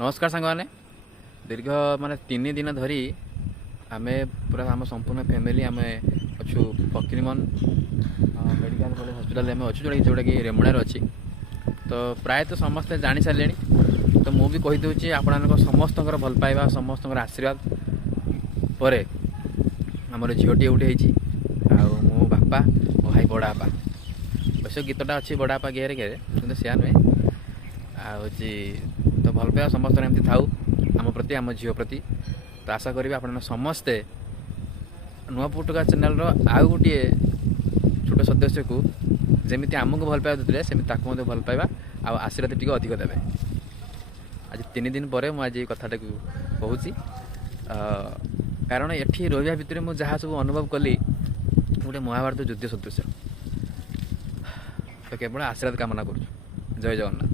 नमस्कार सांग मैंने दीर्घ माने 3 दिन धरी आमे पूरा आम संपूर्ण फैमिली आम अच्छु फकीरमोहन मेडिकल कॉलेज हॉस्पिटल आम अच्छु जोटा कि रेमुणार अच्छी तो प्रायतः समस्ते जानी सारे तो मुझे कहीदे आपण समस्त भल पाइबा समस्त आशीर्वाद पर आमर झीटी गोटे मो बापा मो भाई बड़ा बापा वैसे गीतटा अच्छी बड़ा बापा गेरे गेरे कि सिया नुहे आँची तो भल पाइबा समस्त एमती थाऊ आम प्रति आम झील प्रति तो आशा करी आप समस्ते नुआ पुटुका चैनल आउ गोटे छोट सदस्य को जमी आमको भल पाइबा देते सेमती भल पाइबा आ आशीर्वाद टी अधिक देवे। आज 3 दिन पर मुझे कथाटा कहूँ कारण ये रहा भितर मुझे जहाँ सब अनुभव कली गोटे महाभारत युद्ध सदृश तो केवल आशीर्वाद कामना करुँ। जय जगन्नाथ।